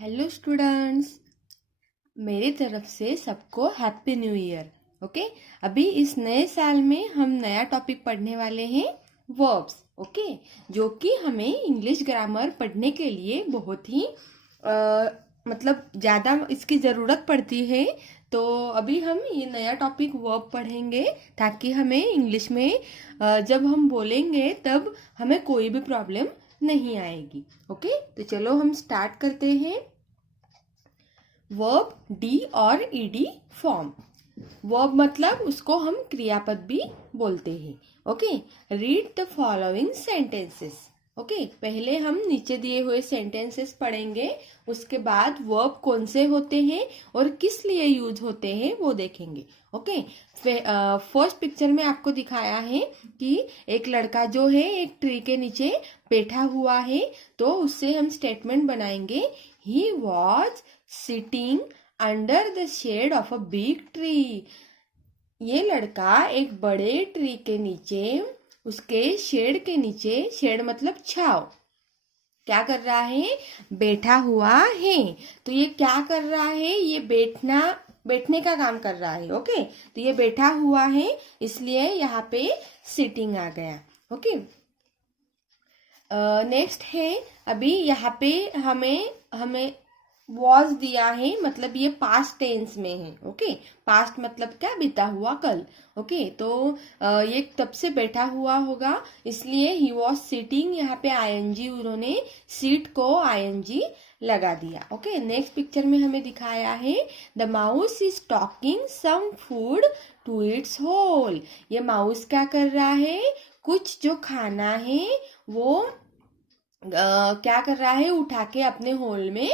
Hello students, मेरी तरफ से सबको हैप्पी न्यू ईयर। ओके, अभी इस नए साल में हम नया टॉपिक पढ़ने वाले हैं, वर्ब्स। ओके, जो कि हमें इंग्लिश ग्रामर पढ़ने के लिए बहुत ही मतलब ज़्यादा इसकी ज़रूरत पड़ती है। तो अभी हम ये नया टॉपिक वर्ब पढ़ेंगे ताकि हमें इंग्लिश में जब हम बोलेंगे तब हमें कोई भी प्रॉब्लम नहीं आएगी। ओके, तो चलो हम स्टार्ट करते हैं। वर्ब डी और ईडी फॉर्म। वर्ब मतलब उसको हम क्रियापद भी बोलते हैं। Okay, read the following sentences. Okay, पहले हम नीचे दिए हुए सेंटेंसेस पढ़ेंगे, उसके बाद वर्ब कौन से होते हैं और किस लिए यूज होते हैं वो देखेंगे। ओके, फर्स्ट पिक्चर में आपको दिखाया है कि एक लड़का जो है एक ट्री के नीचे बैठा हुआ है, तो उससे हम स्टेटमेंट बनाएंगे, he was sitting under the shade of a big tree. ये लड़का एक बड़े ट्री के नीचे, उसके शेड के नीचे, शेड मतलब छाव, क्या कर रहा है? बैठा हुआ है। तो ये क्या कर रहा है? ये बैठने का काम कर रहा है। ओके, तो ये बैठा हुआ है, इसलिए यहाँ पे सिटिंग आ गया। ओके, नेक्स्ट है, अभी यहाँ पे हमें हमें वॉज दिया है, मतलब ये पास्ट टेंस में है। ओके, पास्ट मतलब क्या? बीता हुआ कल। ओके, तो ये तब से बैठा हुआ होगा, इसलिए ही वॉज सिटिंग, यहाँ पे आईएनजी, उन्होंने सीट को आईएनजी लगा दिया। ओके, नेक्स्ट पिक्चर में हमें दिखाया है, the mouse is talking some food to its hole. ये माउस क्या कर रहा है? कुछ जो खाना है वो क्या कर रहा है? उठा के अपने होल में,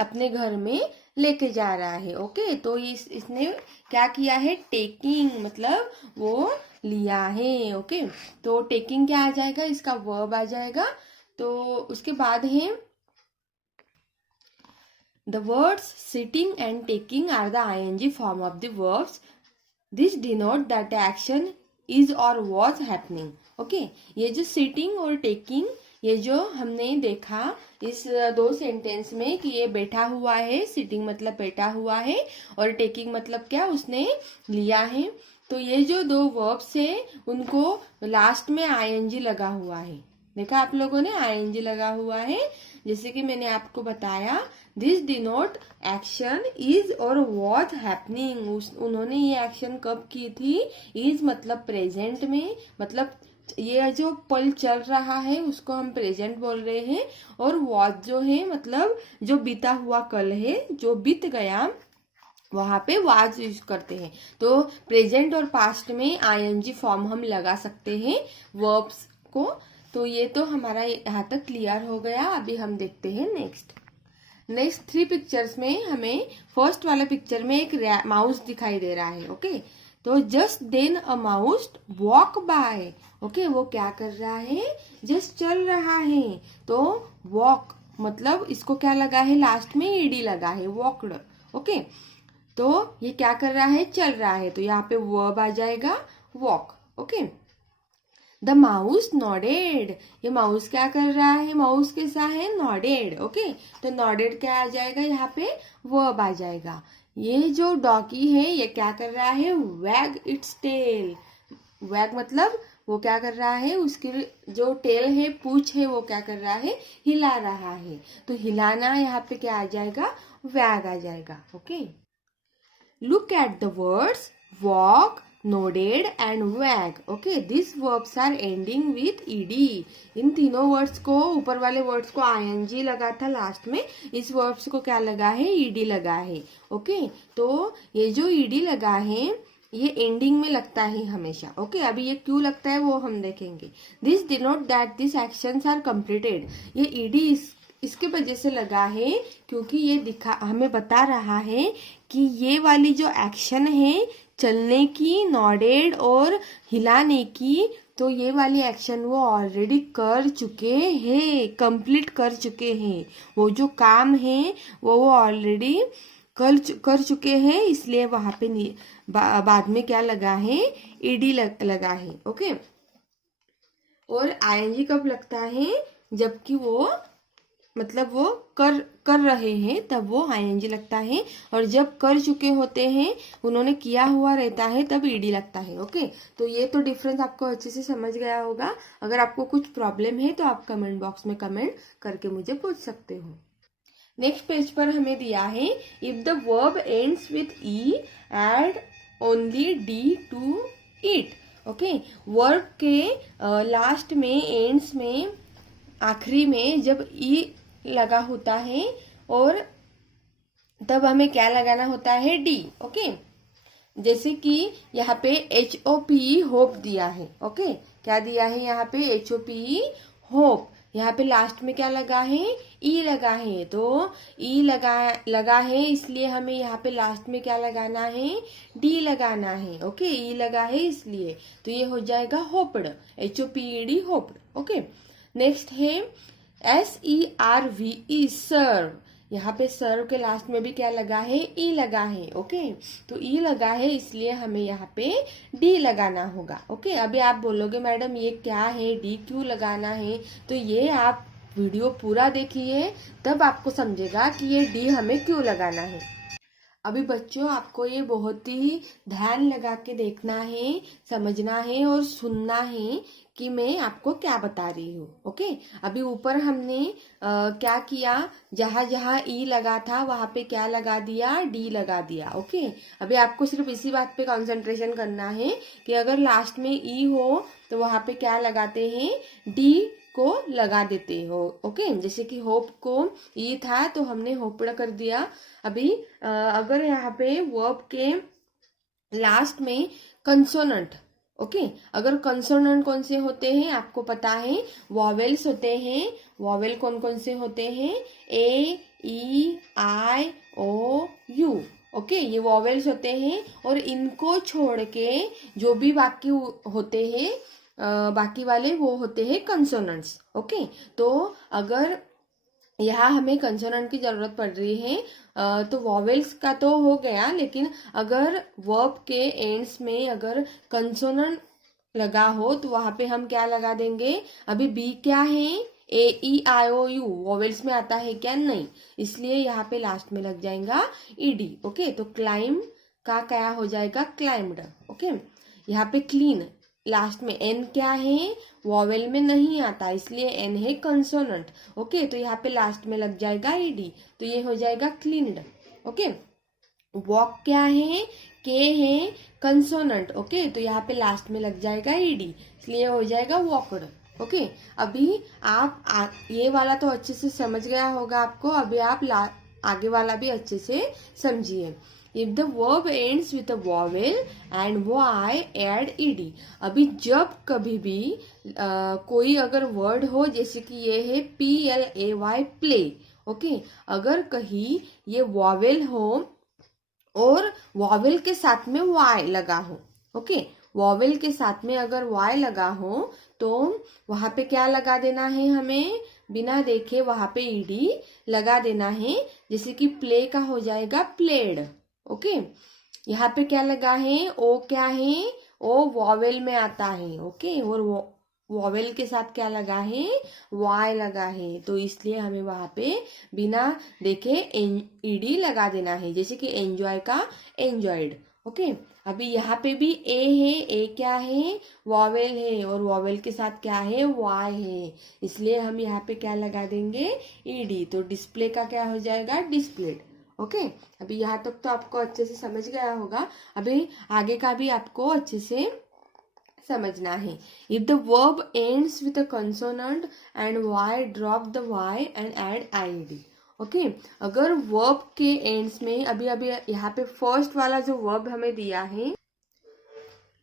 अपने घर में लेके जा रहा है। ओके, तो इसने क्या किया है? टेकिंग, मतलब वो लिया है। ओके, तो टेकिंग क्या आ जाएगा? इसका वर्ब आ जाएगा। तो उसके बाद है, the words sitting and taking are the ING form of the verbs. This denote that action is और वॉज हैपनिंग। ओके, ये जो सिटिंग और टेकिंग, ये जो हमने देखा इस दो सेंटेंस में कि ये बैठा हुआ है, सिटिंग मतलब बैठा हुआ है, और टेकिंग मतलब क्या? उसने लिया है। तो ये जो दो वर्ब्स है, उनको लास्ट में आईएनजी लगा हुआ है। देखा आप लोगों ने? आईएनजी लगा हुआ है, जैसे कि मैंने आपको बताया, दिस डिनोट एक्शन इज और वॉज हैपनिंग। उन्होंने ये एक्शन कब की थी? इज मतलब प्रेजेंट में, मतलब ये जो पल चल रहा है उसको हम प्रेजेंट बोल रहे हैं, और वॉज जो है मतलब जो बीता हुआ कल है, जो बीत गया, वहां पे वाज यूज करते हैं। तो प्रेजेंट और पास्ट में आईएनजी फॉर्म हम लगा सकते हैं वर्ब्स को। तो ये तो हमारा यहाँ तक क्लियर हो गया। अभी हम देखते हैं नेक्स्ट थ्री पिक्चर्स में हमें फर्स्ट वाला पिक्चर में एक माउस दिखाई दे रहा है। ओके, तो just then a mouse walk by. Okay, वो क्या कर रहा है? जस्ट चल रहा है। तो वॉक मतलब इसको क्या लगा है? लास्ट में ईडी लगा है, वॉकड। ओके, तो ये क्या कर रहा है? चल रहा है, तो यहाँ पे वर्ब आ जाएगा, walk. Okay, the mouse nodded. ये माउस क्या कर रहा है? माउस कैसा है? नॉडेड। ओके, तो नॉडेड क्या आ जाएगा? यहाँ पे वर्ब आ जाएगा। ये जो डॉगी है, ये क्या कर रहा है? वैग इट्स टेल। वैग मतलब वो क्या कर रहा है? उसकी जो टेल है, पूंछ है, वो क्या कर रहा है? हिला रहा है। तो हिलाना यहाँ पे क्या आ जाएगा? वैग आ जाएगा। Okay, look at the words walk, nodded and wag. Okay, these verbs are ending with ed. इन तीनों वर्ड्स को, ऊपर वाले वर्ड्स को ing लगा था लास्ट में, इस वर्ड्स को क्या लगा है? ed लगा है। ओके, तो ये जो ed लगा है ये एंडिंग में लगता है हमेशा। ओके, अभी ये क्यों लगता है वो हम देखेंगे। This denote that this actions are completed. ये ईडी इसके वजह से लगा है क्योंकि ये हमें बता रहा है कि ये वाली जो एक्शन है, चलने की, नॉडेड और हिलाने की, तो ये वाली एक्शन वो ऑलरेडी कर चुके हैं, कंप्लीट कर चुके हैं। वो जो काम है वो ऑलरेडी कर चुके हैं, इसलिए वहां पे बाद में क्या लगा है? ईडी लगा है। ओके, और आईएनजी कब लगता है? जबकि वो मतलब वो कर रहे हैं तब वो आईएनजी लगता है, और जब कर चुके होते हैं, उन्होंने किया हुआ रहता है, तब ईडी लगता है। ओके, तो ये तो डिफरेंस आपको अच्छे से समझ गया होगा। अगर आपको कुछ प्रॉब्लम है तो आप कमेंट बॉक्स में कमेंट करके मुझे पूछ सकते हो। नेक्स्ट पेज पर हमें दिया है, if the verb ends with E add only D to it. Okay, verb के लास्ट में, एंड्स में, आखिरी में जब ई लगा होता है और तब हमें क्या लगाना होता है, डी। ओके, जैसे कि यहाँ पे HOPE होप दिया है। ओके, क्या दिया है यहाँ पे, HOPE होप। यहाँ पे लास्ट में क्या लगा है, ई लगा है, तो ई लगा है, इसलिए हमें यहाँ पे लास्ट में क्या लगाना है, डी लगाना है। ओके, ई लगा है इसलिए, तो ये हो जाएगा hoped, HOPED hoped. Okay, next है SERVE सर्व। यहाँ पे सर्व के लास्ट में भी क्या लगा है, ई लगा है। ओके, तो ई लगा है इसलिए हमें यहाँ पे डी लगाना होगा। ओके, अभी आप बोलोगे मैडम ये क्या है, डी क्यों लगाना है, तो ये आप वीडियो पूरा देखिए, तब आपको समझेगा कि ये डी हमें क्यों लगाना है। अभी बच्चों आपको ये बहुत ही ध्यान लगा के देखना है, समझना है और सुनना है कि मैं आपको क्या बता रही हूँ। ओके, अभी ऊपर हमने क्या किया, जहां जहां ई लगा था वहां पे क्या लगा दिया, डी लगा दिया। ओके, अभी आपको सिर्फ इसी बात पे कंसंट्रेशन करना है कि अगर लास्ट में ई हो तो वहां पे क्या लगाते हैं, डी को लगा देते हो। ओके, जैसे कि होप को ई था तो हमने होपड़ा कर दिया। अभी अगर यहाँ पे वर्ब के लास्ट में कंसोनेंट, ओके, अगर कंसोनेंट कौन से होते हैं आपको पता है, वॉवेल्स होते हैं। वॉवेल कौन कौन से होते हैं, A, E, I, O, U। Okay, ये वॉवेल्स होते हैं, और इनको छोड़ के जो भी बाकी होते हैं, बाकी वाले वो होते हैं कंसोनेंट्स। ओके, तो अगर यहाँ हमें कंसोनेंट की जरूरत पड़ रही है तो वॉवेल्स का तो हो गया, लेकिन अगर वर्ब के एंड्स में अगर कंसोनेंट लगा हो तो वहां पे हम क्या लगा देंगे। अभी बी क्या है, AEIOU वॉवेल्स में आता है क्या, नहीं, इसलिए यहाँ पे लास्ट में लग जाएगा ED। ओके, तो क्लाइम का क्या हो जाएगा, क्लाइम्ड। ओके, यहाँ पे क्लीन लास्ट में एन क्या है, वॉवेल में नहीं आता, इसलिए एन है कंसोनेंट। ओके, तो यहाँ पे लास्ट में लग जाएगा ED, तो ये हो जाएगा क्लीन्ड। ओके, वॉक क्या है, के है कंसोनेंट। ओके, तो यहाँ पे लास्ट में लग जाएगा ED, इसलिए हो जाएगा वॉकड। ओके, अभी आप ये वाला तो अच्छे से समझ गया होगा आपको। अभी आप आगे वाला भी अच्छे से समझिए। If the verb ends with a vowel and y add ed। अभी जब कभी भी कोई अगर वर्ड हो, जैसे कि ये है PLAY प्ले। ओके, अगर कहीं ये वॉवेल हो और वॉवेल के साथ में y लगा हो, ओके, वॉवेल के साथ में अगर y लगा हो तो वहां पे क्या लगा देना है, हमें बिना देखे वहां पे ED लगा देना है। जैसे कि प्ले का हो जाएगा प्लेड। ओके, यहाँ पे क्या लगा है, ओ क्या है, ओ वॉवेल में आता है। ओके, और वॉवेल के साथ क्या लगा है, वाई लगा है, तो इसलिए हमें वहां पे बिना देखे ED लगा देना है। जैसे कि एंजॉय का एंजॉयड। ओके, अभी यहाँ पे भी ए है, ए क्या है, वॉवेल है, और वॉवेल के साथ क्या है, वाई है, इसलिए हम यहाँ पे क्या लगा देंगे, ED। तो डिस्प्ले का क्या हो जाएगा, डिस्प्लेड। ओके, अभी यहाँ तक तो आपको अच्छे से समझ गया होगा। अभी आगे का भी आपको अच्छे से समझना है। If the verb ends with a consonant and y drop the y and add IED। Okay, अगर वर्ब के एंड्स में अभी यहाँ पे फर्स्ट वाला जो वर्ब हमें दिया है,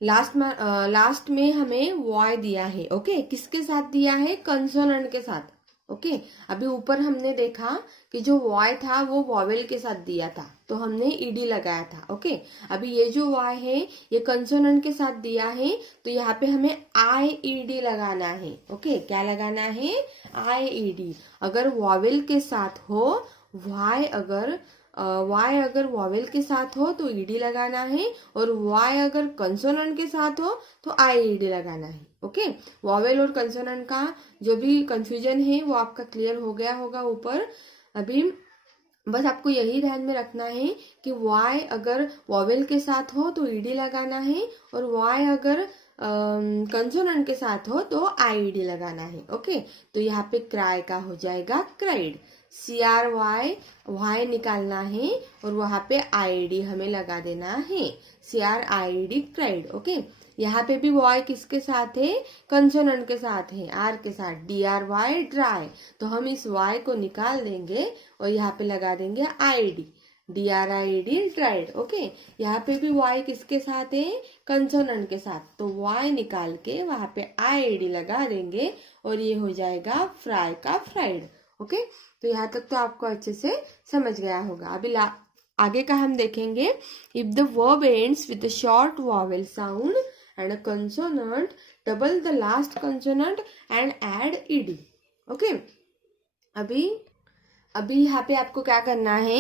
लास्ट में हमें y दिया है। ओके, किसके साथ दिया है, कंसोनेंट के साथ। ओके, अभी ऊपर हमने देखा कि जो y था वो वॉवेल के साथ दिया था, तो हमने ED लगाया था। ओके, अभी ये जो y है ये कंसोनेंट के साथ दिया है, तो यहाँ पे हमें IED लगाना है। ओके, क्या लगाना है, IED। अगर वॉवेल के साथ हो, y अगर वाई अगर वॉवेल के साथ हो तो ईडी लगाना है, और वाई अगर कंसोनेंट के साथ हो तो आईईडी लगाना है। ओके, वॉवेल और कंसोनेंट का जो भी कंफ्यूजन है वो आपका क्लियर हो गया होगा ऊपर। अभी बस आपको यही ध्यान में रखना है कि वाई अगर वॉवेल के साथ हो तो ईडी लगाना है, और वाई अगर कंसोनेंट के साथ हो तो आईईडी लगाना है। ओके, तो यहाँ पे क्राई का हो जाएगा क्राइड। CRY निकालना है और वहां पे आईईडी हमें लगा देना है, CRIED क्राइड। ओके, यहाँ पे भी वाई किसके साथ है, कंसोनेंट के साथ है, आर के साथ, DRY ड्राई। तो हम इस वाई को निकाल देंगे और यहाँ पे लगा देंगे आईडी, DRIED ड्राइड। ओके, यहाँ पे भी वाई किसके साथ है, कंसोनेंट के साथ, तो वाई निकाल के वहां पे आईडी लगा देंगे और ये हो जाएगा फ्राई का फ्राइड। ओके, तो यहाँ तक तो आपको अच्छे से समझ गया होगा। अभी आगे का हम देखेंगे। If the verb ends with a short vowel sound and a consonant, double the last consonant and add ed। Okay, अभी यहाँ पे आपको क्या करना है,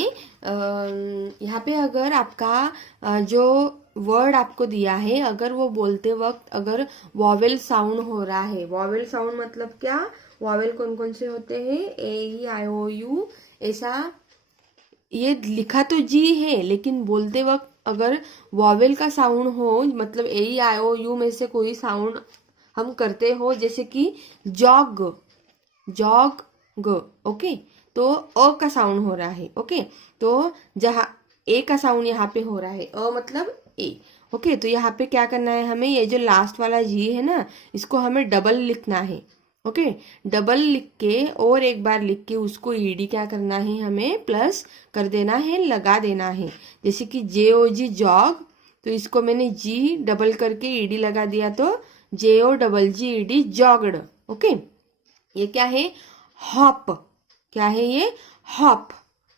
यहाँ पे अगर आपका जो वर्ड आपको दिया है, अगर वो बोलते वक्त अगर वॉवेल साउंड हो रहा है, वॉवेल साउंड मतलब क्या, वॉवेल कौन कौन से होते हैं, AEIOU, ऐसा ये लिखा तो जी है, लेकिन बोलते वक्त अगर वॉवेल का साउंड हो, मतलब AEIOU में से कोई साउंड हम करते हो, जैसे कि जॉग, ग। ओके, तो अ का साउंड हो रहा है। ओके, तो जहाँ ए का साउंड यहाँ पे हो रहा है, अ मतलब ए। ओके, तो यहाँ पे क्या करना है हमें, ये जो लास्ट वाला जी है ना, इसको हमें डबल लिखना है। ओके, डबल लिख के और एक बार लिख के उसको ईडी क्या करना है, हमें प्लस कर देना है, लगा देना है। जैसे कि JOG जॉग, तो इसको मैंने जी डबल करके ईडी लगा दिया, तो JOGG जॉगड। ओके, ये क्या है, हॉप। क्या है ये, हॉप।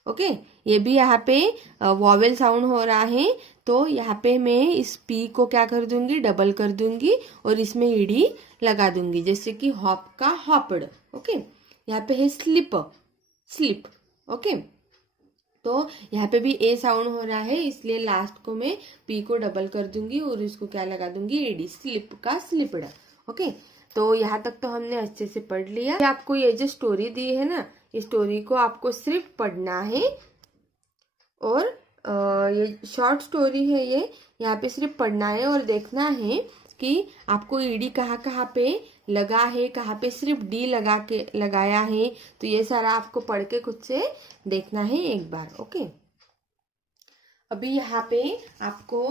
ओके, ये भी यहाँ पे वॉवेल साउंड हो रहा है, तो यहाँ पे मैं इस पी को क्या कर दूंगी, डबल कर दूंगी और इसमें ईडी लगा दूंगी, जैसे कि हॉप का हॉपड। ओके, यहाँ पे है स्लिप, स्लिप। ओके, तो यहाँ पे भी ए साउंड हो रहा है, इसलिए लास्ट को मैं पी को डबल कर दूंगी और इसको क्या लगा दूंगी, ईडी, स्लिप का स्लिपड। ओके, तो यहाँ तक तो हमने अच्छे से पढ़ लिया। आपको ये जो स्टोरी दी है ना, इस स्टोरी को आपको सिर्फ पढ़ना है, और ये शॉर्ट स्टोरी है, ये यहाँ पे सिर्फ पढ़ना है और देखना है कि आपको ईडी कहाँ कहाँ पे लगा है, कहाँ पे सिर्फ डी लगाया है। तो ये सारा आपको पढ़ के खुद से देखना है एक बार। ओके, अभी यहाँ पे आपको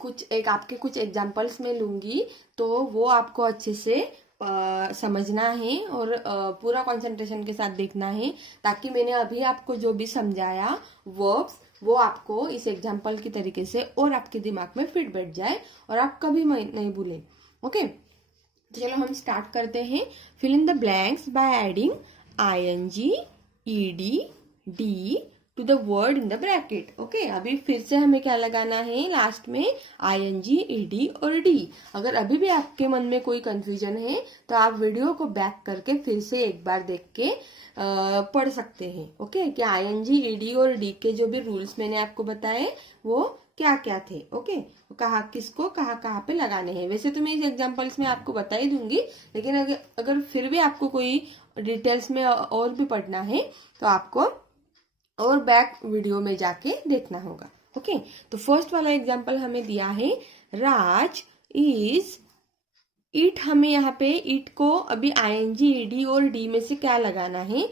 कुछ एग्जांपल्स में लूंगी, तो वो आपको अच्छे से समझना है और पूरा कंसंट्रेशन के साथ देखना है, ताकि मैंने अभी आपको जो भी समझाया वर्ब्स, वो आपको इस एग्जांपल की तरीके से और आपके दिमाग में फिट बैठ जाए और आप कभी नहीं भूलें। ओके, तो चलो हम स्टार्ट करते हैं। Fill in the blanks by adding ING, ED, D to the word in the bracket. Okay, अभी फिर से हमें क्या लगाना है, लास्ट में ING, ED और D। अगर अभी भी आपके मन में कोई कंफ्यूजन है तो आप वीडियो को बैक करके फिर से एक बार देख के पढ़ सकते हैं। ओके, कि ING, ED और D के जो भी रूल्स मैंने आपको बताए वो क्या क्या थे। ओके, किसको कहाँ पे लगाने हैं। वैसे तो मैं इस एग्जांपल्स में आपको बता ही दूंगी, लेकिन अगर फिर भी आपको कोई डिटेल्स में और भी पढ़ना है तो आपको और बैक वीडियो में जाके देखना होगा। ओके, तो फर्स्ट वाला एग्जांपल हमें दिया है, राज इज ईट। हमें यहाँ पे ईट को अभी ING, ED और D में से क्या लगाना है,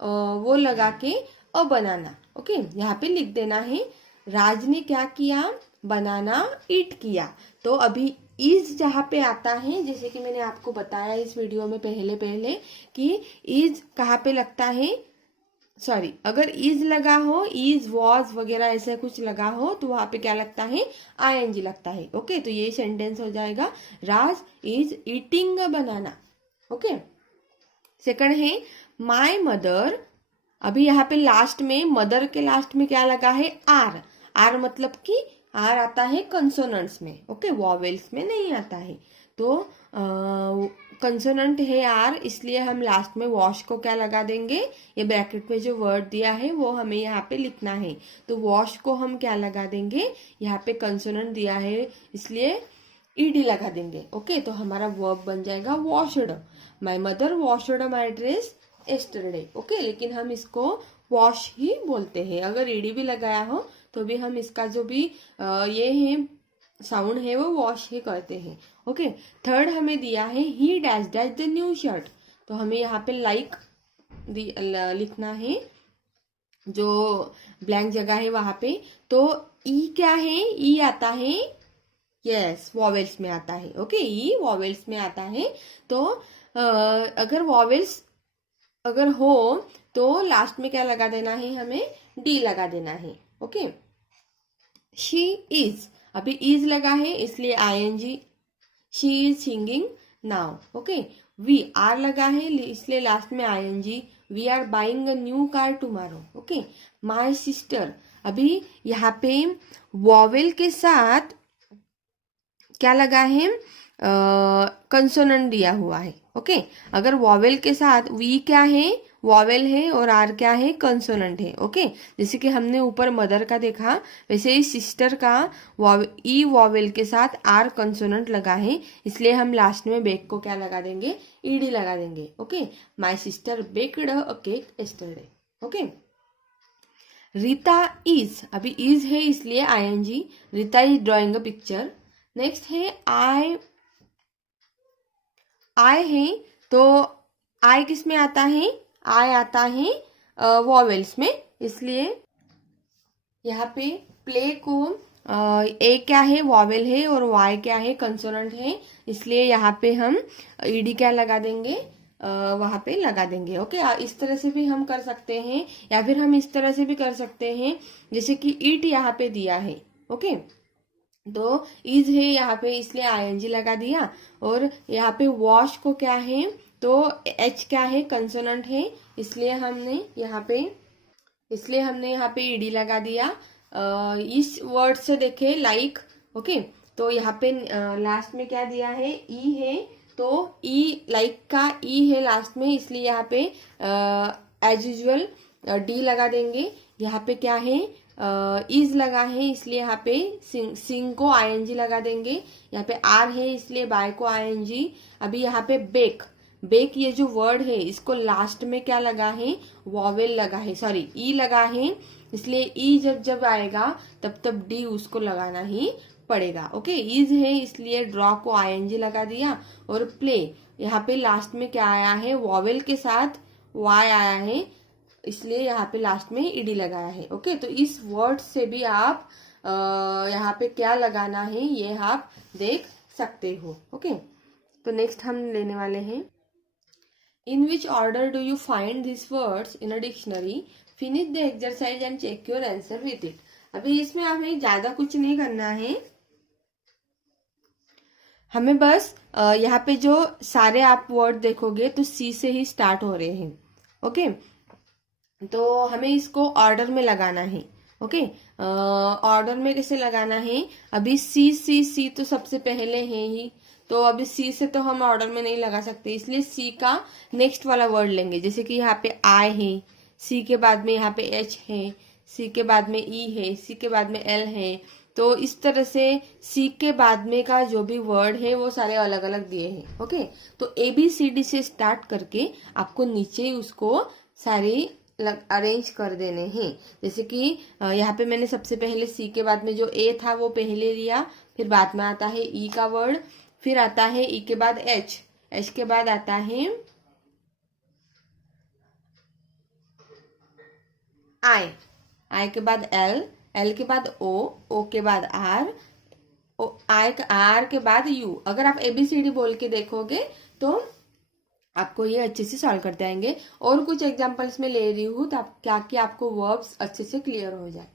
वो लगा के अ बनाना। ओके, यहाँ पे लिख देना है, राज ने क्या किया, बनाना ईट किया। तो अभी इज जहाँ पे आता है, जैसे कि मैंने आपको बताया इस वीडियो में पहले कि इज कहाँ पे लगता है, सॉरी, अगर इज लगा हो, इज वॉज वगैरह ऐसे कुछ लगा हो, तो वहां पे क्या लगता है, ING लगता है। ओके, तो ये सेंटेंस हो जाएगा, Raj is eating a banana. Okay, second है माय मदर। अभी यहाँ पे लास्ट में, मदर के लास्ट में क्या लगा है, आर मतलब कि आर आता है कंसोनेंट्स में। ओके, वॉवेल्स में नहीं आता है। तो कंसोनेंट है आर, इसलिए हम लास्ट में वॉश को क्या लगा देंगे, ये ब्रैकेट में जो वर्ड दिया है वो हमें यहाँ पे लिखना है, तो वॉश को हम क्या लगा देंगे, यहाँ पे कंसोनेंट दिया है इसलिए ईडी लगा देंगे। ओके, तो हमारा वर्ब बन जाएगा washed. My mother washed my dress yesterday. Okay, लेकिन हम इसको वॉश ही बोलते हैं, अगर ईडी भी लगाया हो तो भी हम इसका जो भी ये है साउंड है वो वॉश ही करते हैं। ओके, थर्ड हमें दिया है ही dash dash the new shirt, तो हमें यहाँ पे लाइक लिखना है, जो ब्लैंक जगह है वहां पे। तो ई क्या है, ई आता है, यस वॉवेल्स में आता है। ओके, ई वॉवेल्स में आता है। तो अगर वॉवेल्स अगर हो तो लास्ट में क्या लगा देना है, हमें डी लगा देना है। ओके, शी इज, अभी इज लगा है इसलिए ING, she is singing now. Okay, we are लगा है इसलिए लास्ट में ING, we are buying a new car tomorrow. Okay, my sister, अभी यहाँ पे वॉवेल के साथ क्या लगा है, कंसोनेंट दिया हुआ है। ओके, अगर वॉवेल के साथ वी क्या है, वॉवेल है, और आर क्या है, कंसोनेंट है। ओके, जैसे कि हमने ऊपर मदर का देखा, वैसे ही सिस्टर का ई वॉवेल के साथ आर कंसोनेंट लगा है, इसलिए हम लास्ट में बेक को क्या लगा देंगे, ईडी लगा देंगे। Okay, my sister baked a cake yesterday. Okay, Rita is, अभी इज है इसलिए ING, Rita is drawing a picture. Next है आई है, तो आई किस में आता है, आई आता है वॉवेल्स में, इसलिए यहाँ पे प्ले को ए क्या है, वॉवेल है, और वाई क्या है, कंसोनेंट है, इसलिए यहाँ पे हम ईडी क्या लगा देंगे, वहां पे लगा देंगे। ओके, इस तरह से भी हम कर सकते हैं, या फिर हम इस तरह से भी कर सकते हैं, जैसे कि ईट यहाँ पे दिया है। ओके, तो इज है यहाँ पे इसलिए आईएनजी लगा दिया, और यहाँ पे वॉश को क्या है, तो एच क्या है, कंसोनेंट है, इसलिए हमने यहाँ पे ईडी लगा दिया। इस वर्ड से देखे लाइक। ओके, तो यहाँ पे लास्ट में क्या दिया है, ई है, तो ई लाइक का ई है लास्ट में, इसलिए यहाँ पे एज यूजुअल डी लगा देंगे। यहाँ पे क्या है, इज लगा है इसलिए यहाँ पे सिंग को आईएनजी लगा देंगे। यहाँ पे आर है इसलिए बाय को आईएनजी। अभी यहाँ पे बेक, बेक ये जो वर्ड है इसको लास्ट में क्या लगा है, वॉवेल लगा है, सॉरी ई लगा है, इसलिए ई जब आएगा तब डी उसको लगाना ही पड़ेगा। ओके, इज है इसलिए ड्रॉ को आईएनजी लगा दिया, और प्ले यहाँ पे लास्ट में क्या आया है, वॉवेल के साथ वाई आया है, इसलिए यहाँ पे लास्ट में ईडी लगाया है। ओके, तो इस वर्ड से भी आप यहाँ पे क्या लगाना है ये आप देख सकते हो। ओके, तो नेक्स्ट हम लेने वाले हैं, in which order do you find this words in a dictionary, finish the exercise and check your answer with it. अभी इसमें हमें ज्यादा कुछ नहीं करना है, हमें बस यहाँ पे जो सारे आप वर्ड देखोगे तो सी से ही स्टार्ट हो रहे हैं। ओके, तो हमें इसको ऑर्डर में लगाना है। ओके, ऑर्डर में कैसे लगाना है, अभी सी तो सबसे पहले है ही, तो अभी सी से तो हम ऑर्डर में नहीं लगा सकते, इसलिए सी का नेक्स्ट वाला वर्ड लेंगे। जैसे कि यहाँ पे आई है, सी के बाद में यहाँ पे एच है, सी के बाद में ई है, सी के बाद में एल है, तो इस तरह से सी के बाद में का जो भी वर्ड है वो सारे अलग अलग दिए हैं। ओके, तो ABCD से स्टार्ट करके आपको नीचे उसको सारे अरेंज कर देने हैं। जैसे कि यहाँ पे मैंने सबसे पहले सी के बाद में जो ए था वो पहले लिया, फिर बाद में आता है ई का वर्ड, फिर आता है ई के बाद एच, एच के बाद आता है आई, आई के बाद एल, एल के बाद ओ के बाद आर, आर के बाद यू। अगर आप ABCD बोल के देखोगे तो आपको ये अच्छे से सॉल्व करते आएंगे। और कुछ एग्जांपल्स में ले रही हूँ ताकि आपको वर्ब्स अच्छे से क्लियर हो जाए।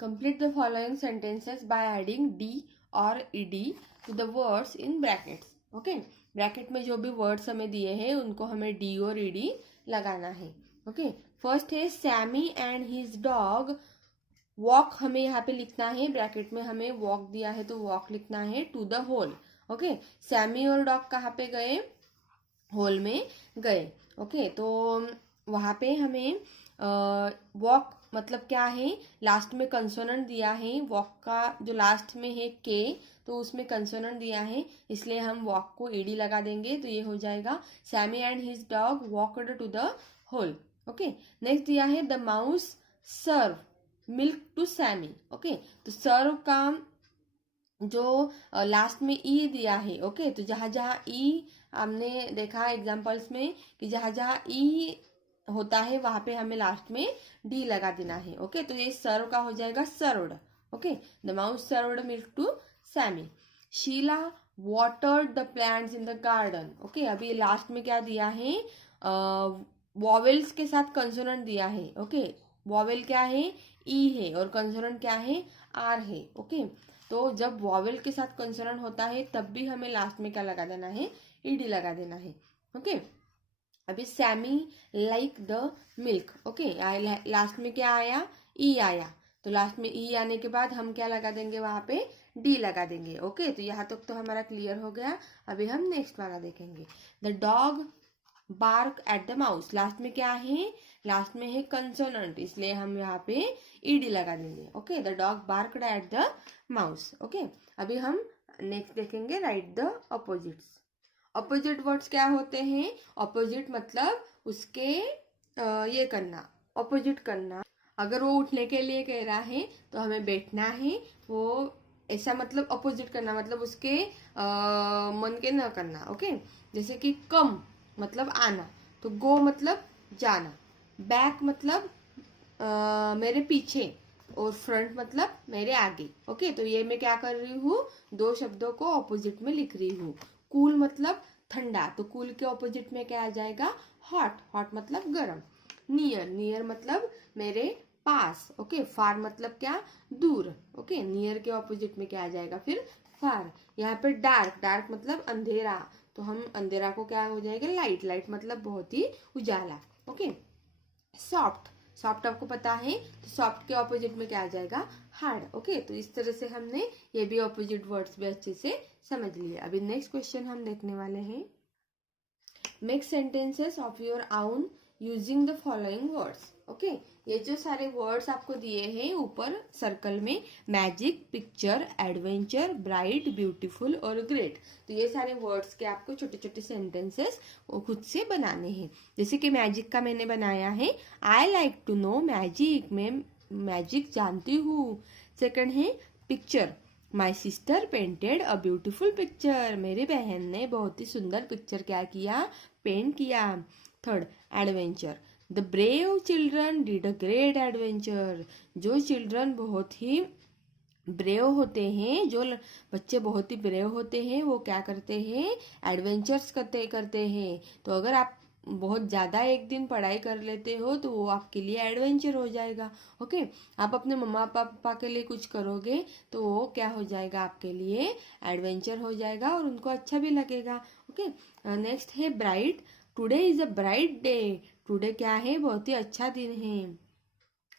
Complete the following sentences by adding D और ED to the words in brackets. Okay, bracket में जो भी वर्ड्स हमें दिए हैं उनको हमें डी और ईडी लगाना है। ओके, फर्स्ट है Sammy and his dog walk, हमें यहाँ पे लिखना है, ब्रैकेट में हमें वॉक दिया है तो वॉक लिखना है to the hole. Okay, Sammy और डॉग कहाँ पे गए? हॉल में गए। ओके, तो वहाँ पे हमें वॉक मतलब क्या है, लास्ट में कंसोनेंट दिया है, वॉक का जो लास्ट में है के, तो उसमें कंसोनेंट दिया है, इसलिए हम वॉक को ईडी लगा देंगे, तो ये हो जाएगा Sammy and his dog walked to the hole. Okay, next दिया है the mouse serve milk to Sammy. Okay, तो सर्व का जो लास्ट में ई दिया है, ओके, तो जहां जहां ई हमने देखा एग्जांपल्स में कि जहां जहां ई होता है वहां पे हमें लास्ट में डी लगा देना है। ओके, तो ये सर्व का हो जाएगा served. Okay, the mouse served milk to Sammy. Sheela watered the plants in the garden. Okay, अभी लास्ट में क्या दिया है, वॉवेल्स के साथ कंसोनेंट दिया है। ओके, वॉवेल क्या है, ई है, और कंसोनेंट क्या है, आर है। ओके, तो जब वॉवेल के साथ कंसोनेंट होता है तब भी हमें लास्ट में क्या लगा देना है, ईडी लगा देना है। ओके, अभी Sammy like the milk. Okay, last में क्या आया, ई आया, तो लास्ट में ई आने के बाद हम क्या लगा देंगे, वहां पे डी लगा देंगे। ओके, तो यहाँ तक तो हमारा क्लियर हो गया। अभी हम नेक्स्ट वाला देखेंगे। The dog bark at the mouse. Last में क्या है, लास्ट में है कंसोनेंट, इसलिए हम यहाँ पे ईडी लगा देंगे। Okay, the dog barked at the mouse. Okay, अभी हम नेक्स्ट देखेंगे write the opposites. Opposite words क्या होते हैं, अपोजिट मतलब उसके ये करना, अपोजिट करना। अगर वो उठने के लिए कह रहा है तो हमें बैठना है, वो ऐसा मतलब अपोजिट करना, मतलब उसके मन के न करना। ओके, जैसे कि कम मतलब आना, तो गो मतलब जाना, बैक मतलब मेरे पीछे, और फ्रंट मतलब मेरे आगे। ओके, तो ये मैं क्या कर रही हूँ, दो शब्दों को ऑपोजिट में लिख रही हूँ। कूल मतलब ठंडा, तो कूल के ऑपोजिट में क्या आ जाएगा, हॉट, हॉट मतलब गर्म। नियर, नियर मतलब मेरे पास। ओके, फार मतलब क्या, दूर। ओके, नियर के ऑपोजिट में क्या आ जाएगा फिर, फार। यहाँ पे डार्क, डार्क मतलब अंधेरा, तो हम अंधेरा को क्या हो जाएगा, लाइट, लाइट मतलब बहुत ही उजाला। ओके, सॉफ्ट, सॉफ्ट आपको पता है, तो सॉफ्ट के ऑपोजिट में क्या आ जाएगा, हार्ड। ओके, तो इस तरह से हमने ये भी ऑपोजिट वर्ड्स भी अच्छे से समझ लिए। अभी नेक्स्ट क्वेश्चन हम देखने वाले हैं। मेक सेंटेंसेस ऑफ योर आउन using the following words. Okay, ये जो सारे वर्ड्स आपको दिए हैं ऊपर सर्कल में, magic, picture, adventure, bright, beautiful और ग्रेट, तो ये सारे वर्ड्स के आपको छोटे छोटे सेंटेंसेस खुद से बनाने हैं। जैसे कि मैजिक का मैंने बनाया है, I like to know magic, मैं मैजिक जानती हूँ। सेकंड है picture, my sister painted a beautiful picture, मेरी बहन ने बहुत ही सुंदर पिक्चर क्या किया, पेंट किया। Third, adventure, the brave children did a great adventure, जो चिल्ड्रन बहुत ही ब्रेव होते हैं, जो बच्चे बहुत ही ब्रेव होते हैं, वो क्या करते हैं, एडवेंचर्स करते हैं। तो अगर आप बहुत ज़्यादा एक दिन पढ़ाई कर लेते हो तो वो आपके लिए एडवेंचर हो जाएगा। ओके, आप अपने मम्मा पापा के लिए कुछ करोगे तो वो क्या हो जाएगा, आपके लिए एडवेंचर हो जाएगा और उनको अच्छा भी लगेगा। ओके, नेक्स्ट है bright, today is a bright day, today क्या है, बहुत ही अच्छा दिन है।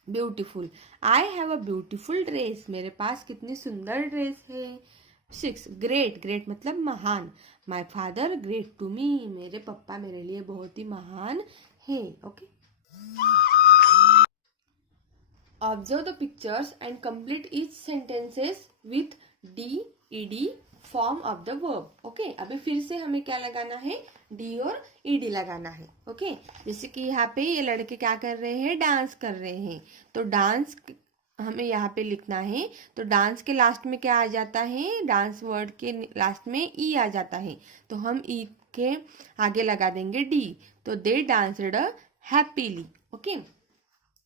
Beautiful, I have a beautiful dress, मेरे पास कितनी सुंदर ड्रेस है। 6, ग्रेट, ग्रेट मतलब महान, my father great to me, मेरे पापा मेरे लिए बहुत ही महान है। Okay, observe the pictures and complete each sentences with D, ED form of the verb. Okay, अभी फिर से हमें क्या लगाना है, डी और ईडी लगाना है। ओके, जैसे कि यहाँ पे ये लड़के क्या कर रहे हैं, डांस कर रहे हैं, तो डांस हमें यहाँ पे लिखना है। तो डांस के लास्ट में क्या आ जाता है, डांस वर्ड के लास्ट में ई आ जाता है, तो हम ई के आगे लगा देंगे डी, तो दे डांसड हैप्पीली। ओके,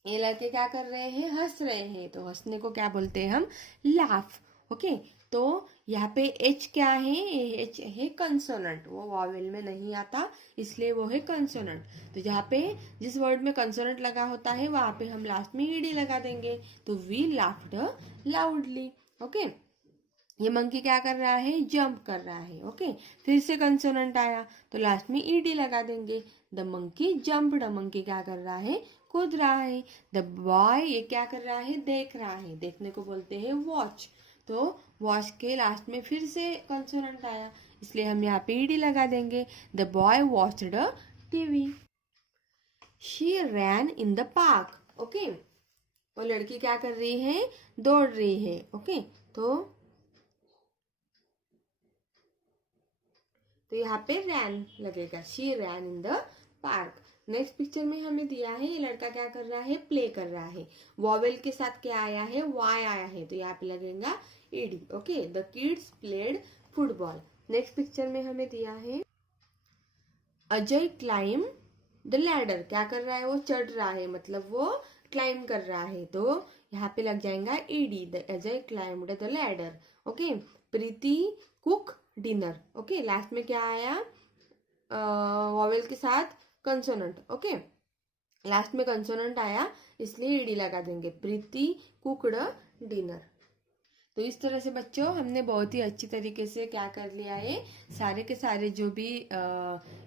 ये लड़के क्या कर रहे हैं, हंस रहे हैं, तो हंसने को क्या बोलते हैं हम, लाफ। ओके, तो यहाँ पे एच क्या है, एच है कंसोनेंट, वो वॉवेल में नहीं आता इसलिए वो है कंसोनेंट। तो जहाँ पे जिस वर्ड में कंसोनेंट लगा होता है वहां पे हम लास्ट में ईडी लगा देंगे, तो वी लाफ्ड लाउडली। ओके, ये मंकी क्या कर रहा है, जंप कर रहा है। ओके, फिर से कंसोनेंट आया तो लास्ट में ईडी लगा देंगे, द मंकी जंप्ड, मंकी क्या कर रहा है, कूद रहा है। द बॉय ये क्या कर रहा है, देख रहा है, देखने को बोलते हैं वॉच, तो वॉच के लास्ट में फिर से कंसोनेंट आया, इसलिए हम यहाँ पे ईडी लगा देंगे। The boy watched a TV. She rain in the park. Okay, वो लड़की क्या कर रही है, दौड़ रही है। ओके, तो यहाँ पे रैन लगेगा, she rain in the park. Next picture में हमें दिया है ये लड़का क्या कर रहा है, प्ले कर रहा है। वॉवेल के साथ क्या आया है, वाई आया है, तो यहाँ पे लगेगा ED. Okay, the kids played football. Next picture में हमें दिया है अजय क्लाइम द लैडर। क्या कर रहा है, वो चढ़ रहा है, मतलब वो क्लाइम कर रहा है, तो यहाँ पे लग जाएगा ED, the Ajay climbed the ladder. Okay, Preeti cook dinner. Okay, last में क्या आया, वॉवेल के साथ कंसोनेंट। ओके, लास्ट में कंसोनेंट आया इसलिए ईडी लगा देंगे, प्रीति कुकड डिनर। तो इस तरह से बच्चों हमने बहुत ही अच्छी तरीके से क्या कर लिया है, सारे के सारे जो भी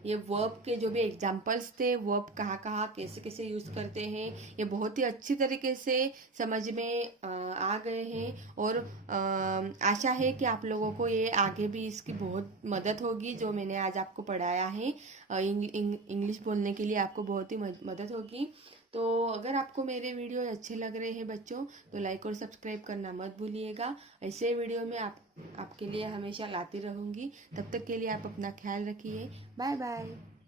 ये वर्ब के जो भी एग्जाम्पल्स थे, वर्ब कहाँ कहाँ कैसे कैसे यूज़ करते हैं, ये बहुत ही अच्छी तरीके से समझ में आ गए हैं। और आशा है कि आप लोगों को ये आगे भी इसकी बहुत मदद होगी, जो मैंने आज आपको पढ़ाया है इंग्लिश बोलने के लिए आपको बहुत ही मदद होगी। तो अगर आपको मेरे वीडियो अच्छे लग रहे हैं बच्चों, तो लाइक और सब्सक्राइब करना मत भूलिएगा। ऐसे वीडियो में आपके लिए हमेशा लाती रहूँगी। तब तक के लिए आप अपना ख्याल रखिए। Bye bye.